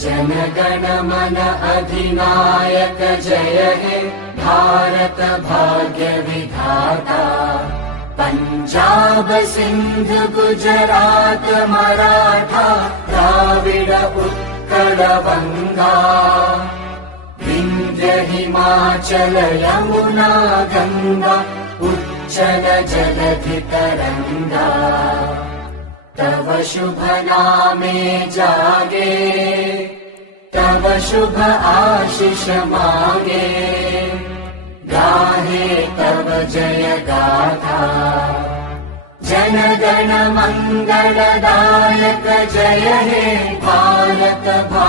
जनगण मन अधिनायक जय हे भारत भाग्य विधाता। पंजाब सिंध गुजरात मराठा द्राविड उत्कल गंगा। विंध्य हिमाचल यमुना गंगा उच्चल जलधि तरंगा। तव शुभ नामे जागे तव शुभ आशीष मागे। गाहे तव जय गाथा जनगण मंगलदायक जय हे भारत भाग्य